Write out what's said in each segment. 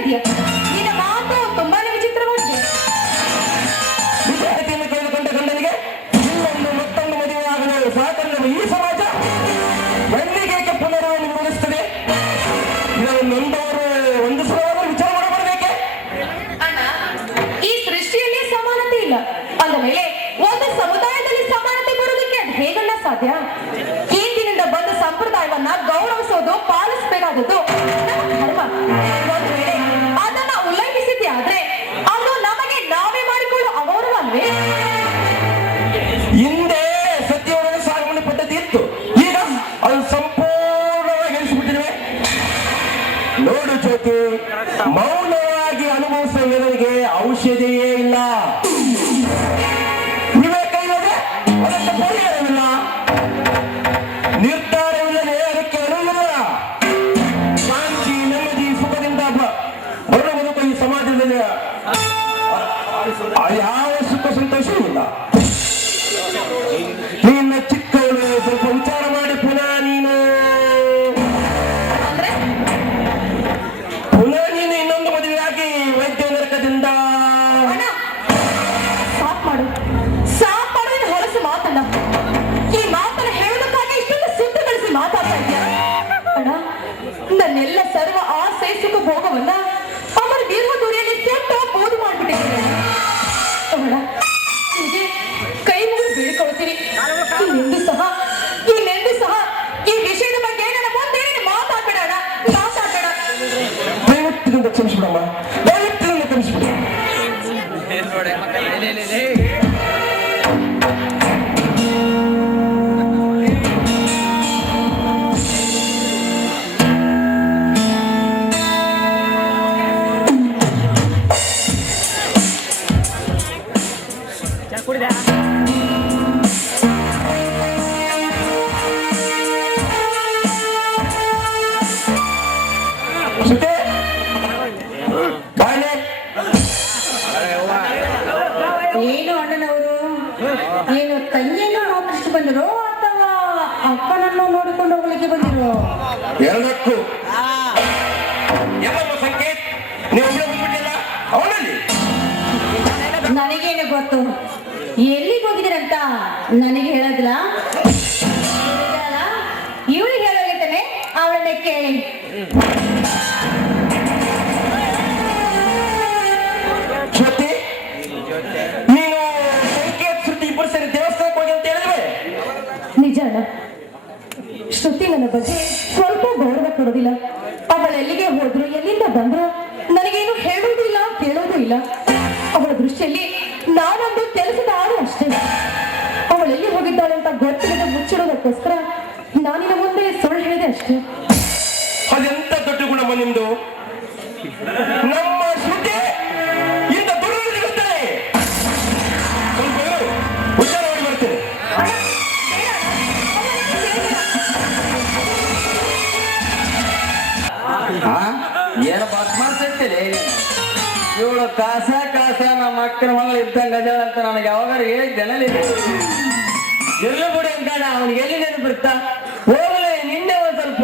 ಇದೆಯಾ? ನಿನ್ನ ಮಾತು ತುಂಬಾನೇ ವಿಚಿತ್ರವಾಗಿದೆ. ವಿದ್ಯಾರ್ಥಿಯನ್ನು ಕಳೆದುಕೊಂಡ ಗಂಡನಿಗೆ ಇನ್ನೊಂದು ಮತ್ತೊಂದು ಮದುವೆ ಆಗಲು ಸಾಕನ್ನುವ ಈ ಸಮಾಜ ಹೆಣ್ಣಿಗೆ ಪುನರ್ವನ್ನು ಮೂಡಿಸುತ್ತದೆ. ಇದನ್ನು ನೊಂದವರು ಒಂದು ಸಲವಾದರೂ ವಿಚಾರ ಮಾಡಬೇಕೆ? ಅಣ್ಣ, ಈ ಸೃಷ್ಟಿಯಲ್ಲಿ ಸಮಾನತೆ ಇಲ್ಲ ಅಂದ ಮೇಲೆ ಒಂದು ಸಮುದಾಯದಲ್ಲಿ ಸಮಾನತೆ ಬರುವುದಕ್ಕೆ ಅದು ಹೇಗಲ್ಲ ಸಾಧ್ಯ? ಹಿಂದಿನಿಂದ ಬಂದ ಸಂಪ್ರದಾಯವನ್ನ ಗೌರವಿಸೋದು, ಪಾಲಿಸಬೇಕಾದದ್ದು ನಮ್ಮ ಧರ್ಮ. ಒಂದು ವೇಳೆ ಅದನ್ನ ಉಲ್ಲಂಘಿಸಿದ್ದೆ ಆದ್ರೆ ಅದು ನಮಗೆ ನಾವೇ ಮಾಡಿಕೊಳ್ಳೋ ಅಗೌರವ ಅಲ್ವೇ? ಹಿಂದೆ ಸತ್ಯವರ ಸಾಗುವಳಿ ಪದ್ಧತಿ ಇತ್ತು, ಈಗ ಅದು ಸಂಪೂರ್ಣವಾಗಿ ಎನಿಸಿಬಿಟ್ಟಿವೆ. ನೋಡು ಜ್ಯೋತಿ, ಮೌನವಾಗಿ ಅನುಭವಿಸುವವರಿಗೆ ಔಷಧಿಯೇ ಇಲ್ಲ, ವಿವೇಕ ಇಲ್ಲದೆ ಅದಕ್ಕೆ ಪರಿಹಾರವಿಲ್ಲ, ನಿರ್ಧಾರವಿಲ್ಲದೆ ಅದಕ್ಕೆ ಅನುವಿಲ್ಲ. ಶಾಂತಿ, ನೆಮ್ಮದಿ, ಸುಖದಿಂದ ಬರುವ ಬದುಕು ಈ ಸಮಾಜದಲ್ಲಿ ಯಾವ ಸುಖ ಸಂತೋಷವೂ ಇಲ್ಲ. ನಿನ್ನ ಚಿಕ್ಕವಳು, ಸ್ವಲ್ಪ ವಿಚಾರ ಮಾಡಿ ಪುನಃ ನೀನು ಇನ್ನೊಂದು ಮದುವೆಯಾಗಿ ವೈದ್ಯ ನರಕದಿಂದ ಸಾಕ್ ಮಾಡು, ಸಾಕ್ ಮಾಡು, ಇನ್ನು ಹೊರಸು ಮಾತಲ್ಲ. ಈ ಮಾತನ್ನ ಹೇಳೋದಕ್ಕಾಗಿ ಇಷ್ಟೊಂದು ಸುದ್ದಿ ಬೆಳೆಸಿ ಮಾತಾಡ್ತಾ ಇದ್ಯಾ? ಅಣ್ಣ, ನನ್ನೆಲ್ಲ ಸರ್ವ ಆಸೆ ಸುಖ ಭೋಗವನ್ನ ಅವರ ದೀರ್ಘ ದೂರಿಯಲ್ಲಿ ಕೆಟ್ಟ ಬೋದು ಮಾಡ್ಬಿಟ್ಟಿದ್ದೀನಿ. ಅಣ್ಣ, ನಿಮಗೆ ಕೈ ಮುಗಿದು ಬೀಳ್ಕೊಳ್ತೀನಿ. ಇನ್ನೆಂದು ಸಹ ಈ ವಿಷಯದ ಬಗ್ಗೆ ನನ್ನ ಮುಂದೆ ಮಾತಾಡ್ಬೇಡ ಅಣ್ಣ, ಮಾತಾಡ್ಬೇಡ. ದಯವಿಟ್ಟಿನಿಂದ ಕ್ಷಮಿಸ್ಬಿಡಮ್ಮ, ದಯವಿಟ್ಟಿನಿಂದ ಕ್ಷಮಿಸ್ಬಿಡಿ. ಸುದ್ದಿ ಬಾಳೆ ಏನು ಅಣ್ಣನವರು, ಏನು ತಂಗಿಯನ್ನು ನೋಡಿಷ್ಟು ಬಂದಿರೋ ಅಥವಾ ಅಪ್ಪನನ್ನು ನೋಡಿಕೊಂಡು ಹೋಗ್ಲಿಕ್ಕೆ ಬಂದಿರೋ? ಎರಡಕ್ಕೂ ಎಲ್ಲಮ್ಮ ಸಂಕೇತ್, ನೀವು ಒಬ್ಬಳೆ ಬಂದ್ಬಿಟ್ಟಿಲ್ಲ ಅವನಲ್ಲಿ. ನನಗೇನು ಗೊತ್ತು ಎಲ್ಲಿಗೆ ಹೋಗಿದ್ದೀರಂತ ನನಗೆ ಹೇಳೋದಿಲ್ಲ. ಇವಳಿಗೆ ಹೇಳೋಗಿದ್ದಾನೆ, ಅವಳನ್ನೇ ಕೇಳಿ. ಶ್ರುತಿ, ನೀನು ಸಂಕೇತ್ ಶ್ರುತಿ ಇಬ್ಬರು ಸೇರಿ ದೇವಸ್ಥಾನಕ್ಕೆ ಹೋಗಿ ಅಂತ ಹೇಳಿದ್ವಿ. ನಿಜ ಅಣ್ಣ, ಶ್ರುತಿ ನನ್ನ ಬಗ್ಗೆ ಸ್ವಲ್ಪ ಗೌರವ ಕೊಡೋದಿಲ್ಲ. ಅವಳು ಎಲ್ಲಿಗೆ ಹೋದ್ರು, ಎಲ್ಲಿಂದ ಬಂದ್ರು ನನಗೇನು ಹೇಳುವುದೂ ಇಲ್ಲ, ಕೇಳೋದೂ ಇಲ್ಲ. ಅವಳ ದೃಷ್ಟಿಯಲ್ಲಿ ನಾನೊಂದು ಕೆಲಸದ ಆಳು ಅಷ್ಟೇ. ಅವಳೆಲ್ಲಿ ಹೋಗಿದ್ದಾಳೆ ಅಂತ ಗೊತ್ತಿಲ್ಲದೆ ಮುಚ್ಚಿಡೋದಕ್ಕೋಸ್ಕರ ನಾನಿನ ಮುಂದೆ ಸುಳ್ಳು ಹೇಳಿದೆ ಅಷ್ಟೇ. ಅದೆಂತ ದೊಡ್ಡ ಗುಣಮ್ಮ ನಿಮ್ದು. ನಮ್ಮ ಶ್ರುತಿ ಇಂಥ ದುರ್ಗುಣಗಳಿರುತ್ತಾರೆ. ಸ್ವಲ್ಪ ಇರು, ವಿಚಾರ ಮಾಡಿ ಬರ್ತೇನೆ. ಏನು ಬಸ್ ಮಾಡ್ತಿರ್ತೀರಿ? ಇವಳು ಕಾಸ ನಮ್ಮ ಅಕ್ಕನ ಮಗಳು ಇದ್ದಂಗ ಅದೇಳ ಅಂತ ನನಗೆ ಯಾವಾಗ ಹೇಳಿದ್ದೇನಲ್ಲಿ ಎಲ್ಲ ಬಿಡಿ ಅಂತಾಡ. ಅವ್ನಿಗೆ ಎಲ್ಲಿ ನೆನಪು ಬರ್ತಾ? ಹೋಗಲಿ, ನಿನ್ನೆ ಒಂದ್ ಸ್ವಲ್ಪ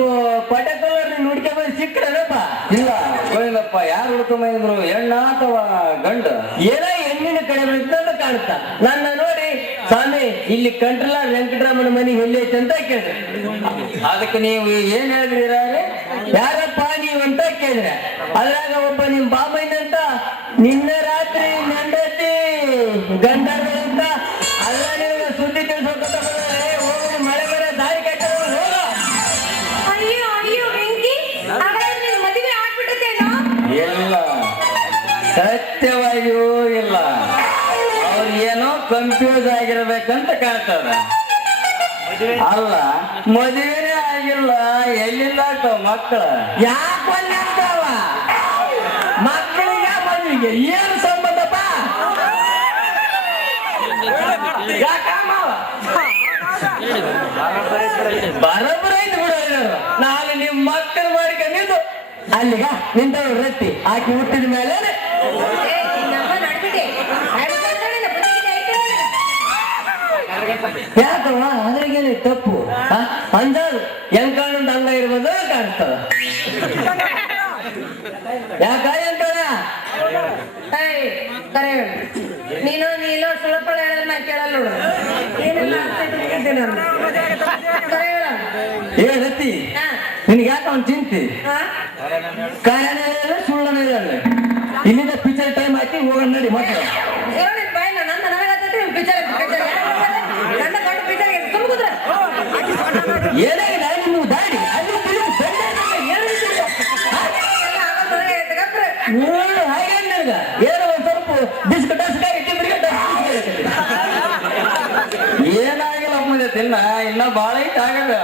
ಪಟ ಕಲರ್ ನೋಡ್ಕೊಂಡ್ ಸಿಕ್ಕಡನಪ್ಪ. ಇಲ್ಲ ಗೋವಿಂದಪ್ಪ, ಯಾರು ಹುಡ್ಕೊಂಬಂದ್ರು, ಹೆಣ್ಣ ಅಥವಾ ಗಂಡು? ಏನೋ ಹೆಣ್ಣಿನ ಕಡೆ ಅಂತ ಕಾಣುತ್ತ. ನನ್ನ ನೋಡಿ, ಸ್ವಾಮಿ ಇಲ್ಲಿ ಕಂಟ್ರಲ್ಲ ವೆಂಕಟರಾಮನ ಮನೆ ಎಲ್ಲಿ ಐತೆ ಅಂತ ಕೇಳಿದ್ರೆ, ಅದಕ್ಕೆ ನೀವು ಏನ್ ಹೇಳಿದ್ರಿ? ಯಾರಪ್ಪ ನೀವು ಅಂತ ಕೇಳಿದ್ರೆ, ಅದ್ರಾಗ ಒಬ್ಬ ನಿಮ್ ಬಾಬಯ್ಯನಂತ ನಿನ್ನ ರಾತ್ರಿ ನಂಡತಿ ಗಂಡರ ಅಂತ ಅಲ್ಲ ನಿಮ್ಗೆ ಸುದ್ದಿ ತಿಳಿಸೋಕೆ ಹೋಗಿ ಮಳೆ ಬರೋ ದಾರಿ ಕಟ್ಟ ಹೋಗ. ಅಯ್ಯೋ ಅಯ್ಯೋ ಬೆಂಕಿ, ಹಾಗಾದ್ರೆ ಮದುವೆ ಆಗ್ಬಿಟ್ಟೇನೋ? ಇಲ್ಲ, ಸತ್ಯವಾಗಿಯೂ ಇಲ್ಲ. ಅವ್ರು ಏನೋ ಕನ್ಫ್ಯೂಸ್ ಆಗಿರ್ಬೇಕಂತ ಕಾಣ್ತದ. ಅಲ್ಲ, ಮದುವೆನೇ ಆಗಿಲ್ಲ, ಎಲ್ಲಿಂದ ಮಕ್ಕಳು ಯಾಕೊಂಡವ? ಮಕ್ಕಳಿಗೆ ಮದುವೆಗೆ ಏನು ಸಂಬಂಧಪ್ಪ? ಬರಬರೈತು ಬಿಡೋ. ನಾನು ನಿಮ್ ಮಕ್ಕಳು ಮಾಡ್ಕೊಂಡಿದ್ದು ಅಲ್ಲಿಗ ನಿಂತವ್ರು ರತ್ತಿ ಆಕಿ ಹುಟ್ಟಿದ ಮೇಲೆ ಯಾಕವ್ವ ಅದ್ರಾಗೇನು ತಪ್ಪು? ಅಂದಾಜು ಹೆಂಗ್ ಕಾಣುದು ಹಂಗ ಇರ್ಬೋದು ಕಾಣಿಸ್ತದ. ಯಾಕ ಎಂಕಣ ಏಯ್ ಕರೆ ಹೇಳು. ನೀನು ಸುಳಪಳ ಹೇಳಿದ್ರೆ ನಾ ಕೇಳಲ್ಲ ನೋಡು. ಏನೆಲ್ಲ ಆಗ್ತೈತೆ ನಾನು ಕರೆ ಹೇಳ. ಏ ರತಿ ಹಾ ನಿನ್ಗೆ ಯಾಕೆ ಅವ್ನು ಚಿಂತಿ ಹಾ ಕಾರಣ ಸುಳ್ಳನ ಇರಲ್ಲ ಇಲ್ಲಿಂದ ಪಿಕ್ಚರ್ ಟೈಮ್ ಹಾಕಿ ಹೋಗೋಣ ನಡಿ ಮತ್ತೆ ಇರೋಣಿನ್ ಬಾಯ್ ನನಗಾಗ್ತೈತಿ ಪಿಕ್ಚರ್ ನನ್ನ ಗಂಡ ಪಿಕ್ಚರ್ ತುಂಬ ಕೂತ್ರ ಏನಾಗಿದೆ ನಿಮ್ಮ ದಾಡಿ ಅಲ್ಲಿ ಹಾಗೆ ನನಗ ಏನೋ ಒಂದ್ ಸ್ವಲ್ಪ ಬಿಸ್ಕಟ್ ಏನಾಗಿಲ್ಲ ತಿನ್ನ ಇನ್ನ ಬಾಳ ಐತಿ ಆಗದ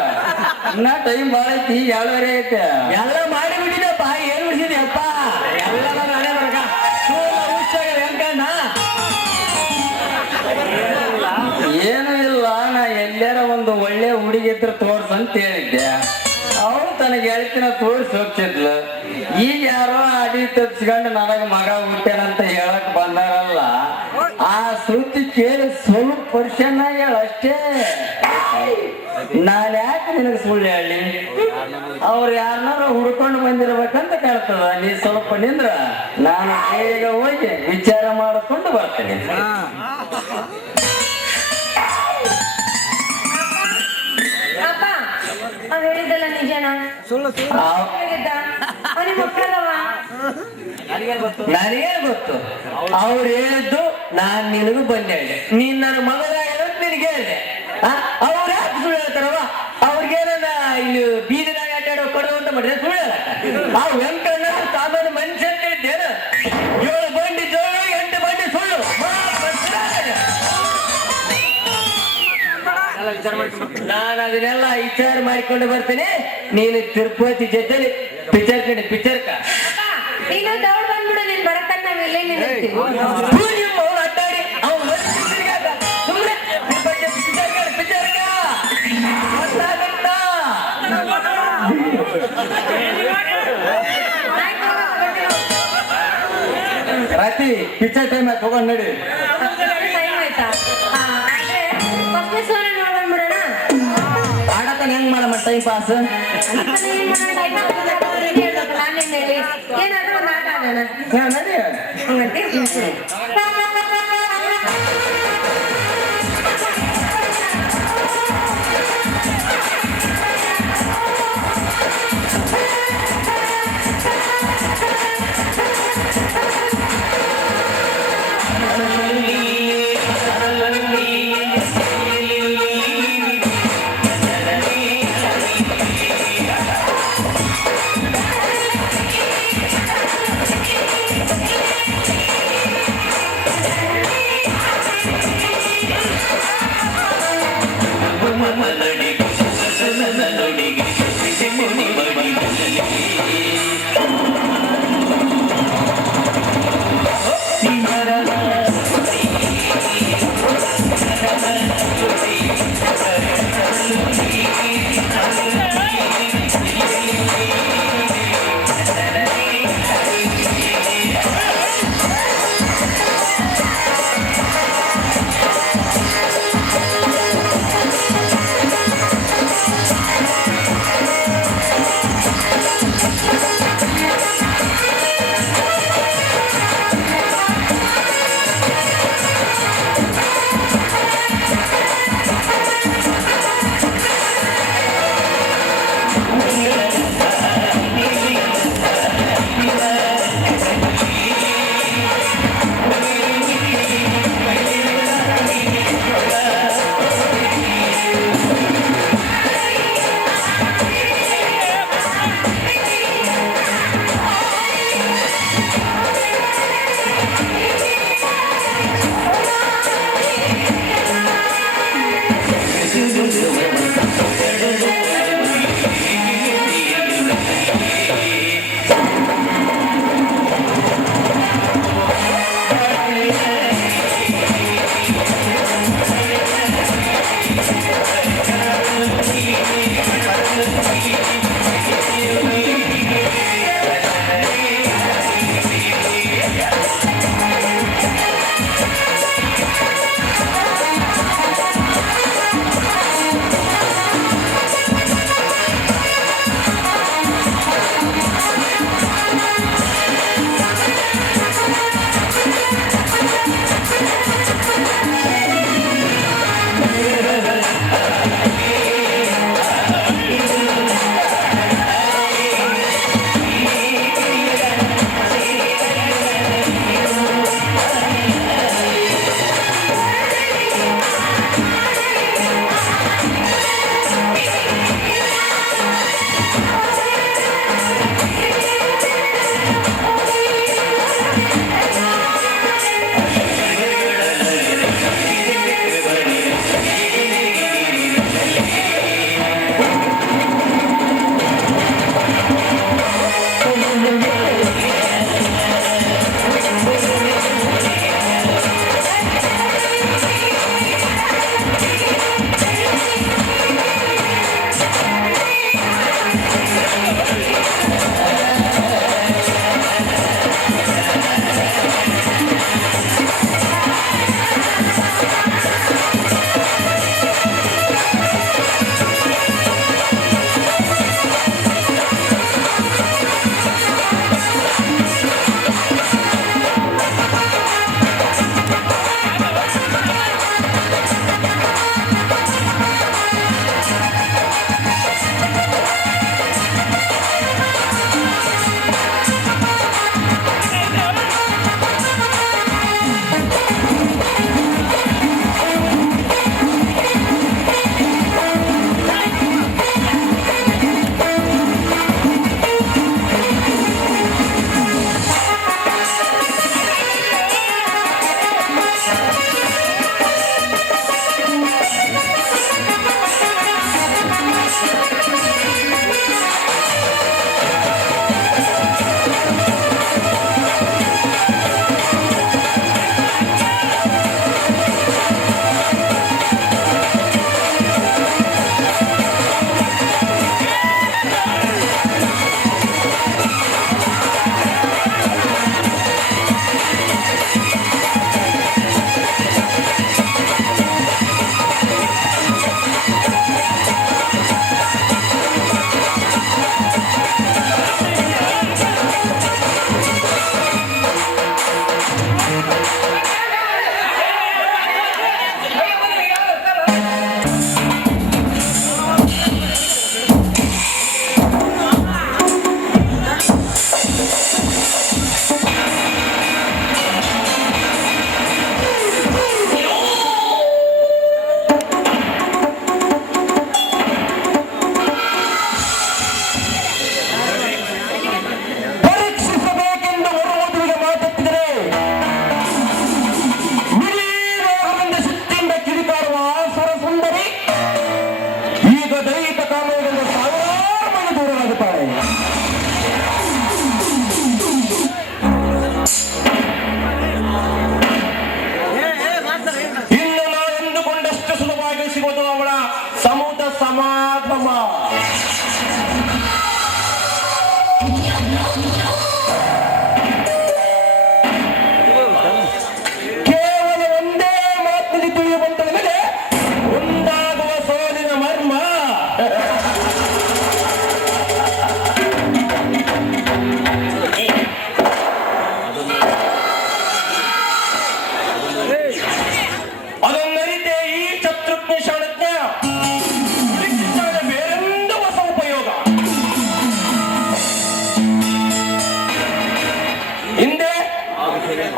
ಇನ್ನ ಟೈಮ್ ಬಾಳ ಐತಿ ಈಗ 2:30 ಐತೆ ಎಲ್ಲ ಮಾಡಿ ಬಿಟ್ಟಿದಪ್ಪ ಏನ್ ಬಿಡಿಸಿದ್ಯಪ್ಪ ಎಲ್ಲ ನಾನೇ ಬರಕ ಹೆಂಕಣ್ಣ ಏನು ಇಲ್ಲ ನಾ ಎಲ್ಲಾರ ಒಂದು ಒಳ್ಳೆ ಹುಡುಗಿ ಇದ್ರೆ ತೋರ್ಸಂತ ಹೇಳಿದ್ದೆ ಅವಳು ತನಗೆ ಹೇಳ್ತಿನ ತೋರಿಸಿ ಹೋಗ್ತಿದ್ಲು ಈಗ ಯಾರೋ ಅಡಿ ತಪ್ಸ್ಕೊಂಡು ನನಗ ಮಗ ಹುಟ್ಟೇನಂತ ಹೇಳಕ್ ಬಂದಾರಲ್ಲ ಆ ಸುದ್ದಿ ಕೇಳಿ ಸ್ವಲ್ಪ ಪರ್ಷನ್ ಹೇಳ ಅಷ್ಟೇ ನಾನ್ ಯಾಕೆ ನಿನಗೆ ಸುಳ್ಳು ಹೇಳಿ ಅವ್ರು ಯಾರನ್ನಾರು ಹುಡ್ಕೊಂಡು ಬಂದಿರ್ಬೇಕಂತ ಕೇಳ್ತದ ನೀ ಸ್ವಲ್ಪ ನಿಂದ್ರ ನಾನು ಬೇಗ ಹೋಗಿ ವಿಚಾರ ಮಾಡಿಕೊಂಡು ಬರ್ತೇನೆ ಅಪ್ಪ ಅವ್ ಹೇಳಿದ್ದಲ್ಲ ನಿಜನಾ ಹೇಳಿದ್ದ ಅವನಿಗೆ ಮಕ್ಕಳವ ನನಗೇ ಗೊತ್ತು ಅವ್ರು ಹೇಳಿದ್ದು ನಾನ್ ನಿನಗೂ ಬಂದೆ ಹೇಳಿದೆ ನೀನ್ ನನ್ನ ಮಗನ ಹೇಳೋದು ನಿನಗೆ ಹೇಳಿದೆ ಅವ್ರು ಯಾಕೆ ಸುಳ್ಳು ಹೇಳ್ತಾರವ ಅವ್ರಿಗೇನ ಇಲ್ಲಿ ಬೀದಿನಾಗ ಆಟಾಡೋ ಕೊಡೋ ಅಂತ ಮಾಡಿದ್ರೆ ಸುಳ್ಳು ಹೇಳಕ್ಕ ಆ ವೆಂಕಣ್ಣ ಸಾಮಾನ್ಯ ಮನುಷ್ಯ ಅಂತ ಹೇಳಿದ್ದೇನು 7 ಬಂಡಿ ಜೋಳು 8 ಬಂಡಿ ಸುಳ್ಳು ನಾನು ಅದನ್ನೆಲ್ಲ ವಿಚಾರ ಮಾಡಿಕೊಂಡು ಬರ್ತೀನಿ ನೀನು ತಿರುಪತಿ ಜೊತೆಲಿ ಪಿಕ್ಚರ್ಕ ನೀನು ದೌಡ್ ಬಂದ್ಬಿಡು ನೀನ್ ಬರಕನ್ನ ನಾವ್ ಇಲ್ಲೇ ನಿಂತಿರ್ತೀವಿ ಅಡ್ಡಾಡಿ ಅವ್ನು ಸುಮ್ಮನೆ ಪಿಕ್ಚರ್ಕ ರಾತ್ರಿ ಪಿಕ್ಚರ್ ಟೈಮ್ ತಗೊಂಡ್ ನಡಿ ಟೈಮ್ ಆಯ್ತಾ ಆದ್ರೆ ಫಸ್ಟ್ನೇ ಸೋನ ನೋಡ್ ಬಂದ್ಬಿಡೋಣ ಆಡಕ ಹೆಂಗ್ ಮಾಡಮ್ಮ ಟೈಮ್ ಪಾಸ್ ನಾನೇನ್ ಹೇಳಿ ಏನಾದ್ರೂ ಒಂದು ಆಟ ಆಡೋಣ ನಡಿ ಹಂಗಂತೆ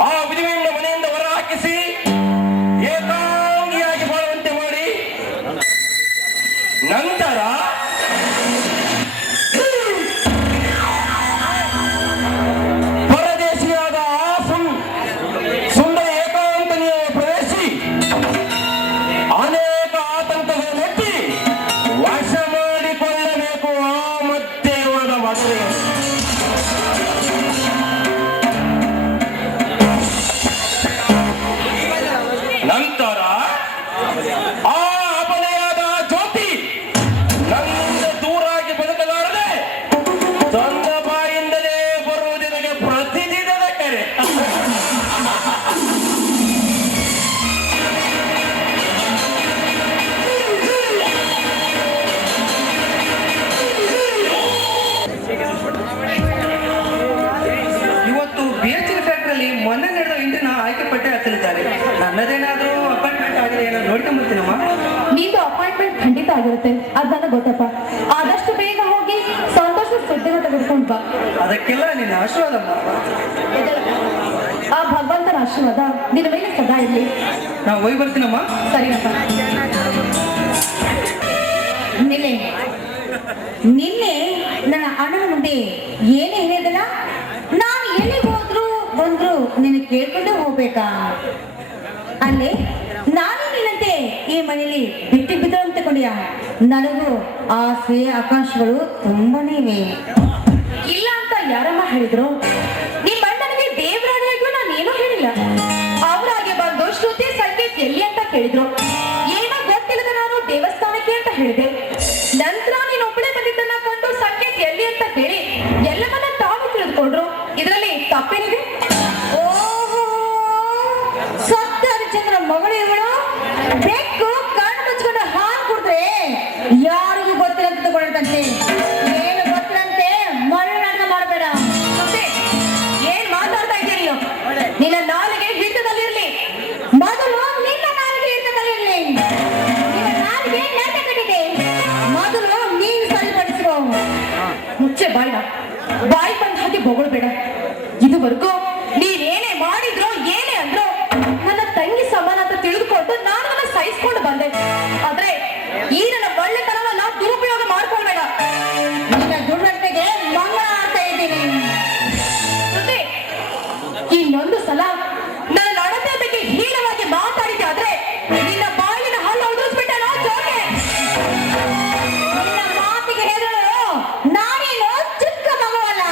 ಆ ವಿಧವೆಯಿಂದ ಮನೆಯಿಂದ ಹೊರ ಹಾಕಿಸಿ ಏಕಾಂಗಿಯಾಗಿ ಬಾಳುವಂತೆ ಮಾಡಿ ನಂತರ ಪರದೇಶಿಯಾದ ಆ ಸುಂದರ ಏಕಾಂತನಿಯ ಪ್ರವೇಶಿ ಅನೇಕ ಆತಂಕಗಳನ್ನು ನೆಟ್ಟಿ ವಶ ಮಾಡಿಕೊಳ್ಳಬೇಕು ಆ ಮತ್ತೆ ಇರುವಾಗ ಮದುವೆ ನಂತರ ಆ ಅಬಲೆಯಾದ ಜ್ಯೋತಿ ನನ್ನಿಂದ ದೂರಾಗಿ ಬದುಕಲಾರದೆ ತನ್ನ ಬಾಯಿಂದಲೇ ಬರುವುದಕ್ಕೆ ಪ್ರತಿದಿನದ ಕರೆ ಇವತ್ತು BHEL ಫ್ಯಾಕ್ಟ್ರಿಯಲ್ಲಿ ಮೊನ್ನೆ ನಡೆದ ಇಂದಿನ ಆಯ್ಕೆ ಪಟ್ಟಿ ಹಚ್ಚಲಿದ್ದಾರೆ. ನನ್ನದೇನಾದ್ರೂ ಅಪಾಯಿಂಟ್ಮೆಂಟ್ ಆಗಿದೆ ಏನೋ ನೋಡ್ಕೊಂಡ್ಬರ್ತೀನಮ್ಮ. ನಿಂದು ಅಪಾಯಿಂಟ್ಮೆಂಟ್ ಖಂಡಿತ ಆಗಿರುತ್ತೆ ಅದ್ ನನಗೆ ಗೊತ್ತಪ್ಪ. ಆದಷ್ಟು ಬೇಗ ಹೋಗಿ ಸಂತೋಷ ಸುದ್ದಿನ ತೆಗೆದುಕೊಂಡು ಬಾ. ಅದಕ್ಕೆಲ್ಲ ನಿನ್ನ ಆಶೀರ್ವಾದಮ್ಮ. ಆ ಭಗವಂತನ ಆಶೀರ್ವಾದ ನಿನ್ನ ಮೇಲೆ ಸದಾ ಇರಲಿ. ನಾವು ಹೋಗಿ ಬರ್ತೀನಮ್ಮ. ಸರಿಯಪ್ಪ. ನಿನ್ನೆ ನನ್ನ ಅಣ್ಣನ ಮುಂದೆ ಏನೇ ಹೇಳಿದಲ್ಲ, ನಾನು ಎಲ್ಲಿಗೆ ಹೋದ್ರು ಬಂದ್ರು ನಿನ್ನ ಕೇಳ್ಕೊಂಡೇ ಹೋಗ್ಬೇಕಾ? ಅಲ್ಲೇ ನಾನೇ ನಿನ್ನಂತೆ ಈ ಮನೇಲಿ ಬಿಟ್ಟು ಬಿದ್ದು ಅಂತ ತಗೊಂಡಿಯ. ನನಗೂ ಆಸೆ ಆಕಾಂಕ್ಷೆಗಳು ತುಂಬಾನೇ ಇವೆ. ಇಲ್ಲ ಅಂತ ಯಾರಮ್ಮ ಹೇಳಿದ್ರು? ನಿಮ್ಮ ಅಣ್ಣನಿಗೆ ದೇವರಾಣಿಯಾಗೂ ನಾನು ಏನೂ ಹೇಳಿಲ್ಲ. ಅವರಾಗೆ ಬಂದು ಶ್ರುತಿ ಸಂಗೀತ ಎಲ್ಲಿ ಅಂತ ಕೇಳಿದ್ರು. ಏನೋ ಗೊತ್ತಿಲ್ಲದ ನಾನು ದೇವಸ್ಥಾನಕ್ಕೆ ಅಂತ ಹೇಳಿದೆ. ನಂತರ ನೀನು ಒಬ್ಬಳೇ ಬಂದಿದ್ದನ್ನ ಕಂಡು ಸಂಗೀತ ಎಲ್ಲಿ ಅಂತ ಕೇಳಿ ಎಲ್ಲವನ್ನ ತಾವು ತಿಳಿದುಕೊಂಡ್ರು. ಇದರಲ್ಲಿ ತಪ್ಪೇನಿದೆ? ಓಹೋ, ಸತ್ತ ಹರಿಚಂದ್ರ ಮಗಳು ಇವಳು. ಬೆಕ್ಕು ಕಣ್ಣು ಮುಚ್ಕೊಂಡು ಹಾಲು ಕುಡಿದ್ರೆ ಯಾರಿಗೂ ಗೊತ್ತಿಲ್ಲ ಅಂತ ತಗೊಳ್ತಂತೆ. ಏನು ಗೊತ್ತಿಲ್ಲಂತೆ ಮರಣ ಮಾಡಬೇಡ. ಶ್ರುತಿ, ಏನ್ ಮಾತಾಡ್ತಾ ಇದ್ದೀಯ ನೀನು? ನಿನ್ನ ನಾಲಿಗೆ ಹಿಡಿತದಲ್ಲಿರ್ಲಿ. ಮೊದಲು ನಿನ್ನ ನಾಲಿಗೆ ಇರ್ತದಲ್ಲಿರಲಿ. ನಿನ್ನ ನಾಲಿಗೆ ನೆಟ್ಟ ಕಟ್ಟಿದೆ. ಮೊದಲು ನೀನು ಸರಿಪಡಿಸಿಕೋ. ಮುಚ್ಚೆ ಬಾಯ್ನ. ಬಾಯಿ ಬಂದ ಹಾಗೆ ಬೊಗಳ್ಬೇಡ. ಇದುವರೆಗೂ ನೀವೇನೇ ಮಾಡಿದ್ರೋ ಏನೇ ಅಂದ್ರೋ ನನ್ನ ತಂಗಿ ಸಮಾನ ಅಂತ ತಿಳಿದುಕೊಂಡು ನಾನು ನನ್ನ ಸಹಿಸ್ಕೊಂಡು ಬಂದೆ. ಆದ್ರೆ ಈ ನನ್ನ ಒಳ್ಳೆತನವನ್ನ ದುರುಪಯೋಗ ಮಾಡ್ಕೊಳ್ಬೇಡ. ನಿನ್ನ ದುರ್ನಟನೆಗೆ ಮಂಗಳ ಆಡ್ತಾ ಇದ್ದೀನಿ. ಶ್ರುತಿ, ಇನ್ನೊಂದು ಸಲ ನನ್ನ ನಡತೆ ಬಗ್ಗೆ ಹೀನವಾಗಿ ಮಾತಾಡಿದೆ ಆದ್ರೆ ನಿನ್ನ ಬಾಯಿನ ಹಲ್ಲು ಉದುರಿಸ್ಬಿಟ್ಟೆ ನಾ ಜೋಗೆ. ನಿನ್ನ ಮಾತಿಗೆ ಹೆದರಲು ನಾನೇನು ಚಿಕ್ಕ ಮಗುವಲ್ಲ.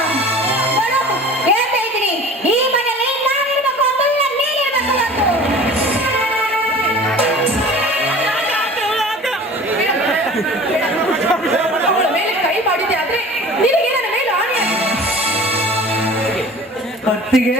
ನೋಡು, ಹೇಳ್ತಾ ಇದ್ದೀನಿ, ಈ ಮನೆಯಲ್ಲಿ ನಾನಿರ್ಬೇಕು ಅಂತ ಇಲ್ಲ, ನೀನಿರ್ಬೇಕು ಅಂತ. ಅವಳ ಮೇಲೆ ಕೈ ಮಾಡಿದೆ ಆದ್ರೆ ನಿನಗೆ ನನ್ನ ಮೇಲೆ ಆಣೆ. ಕತ್ತಿಗೆ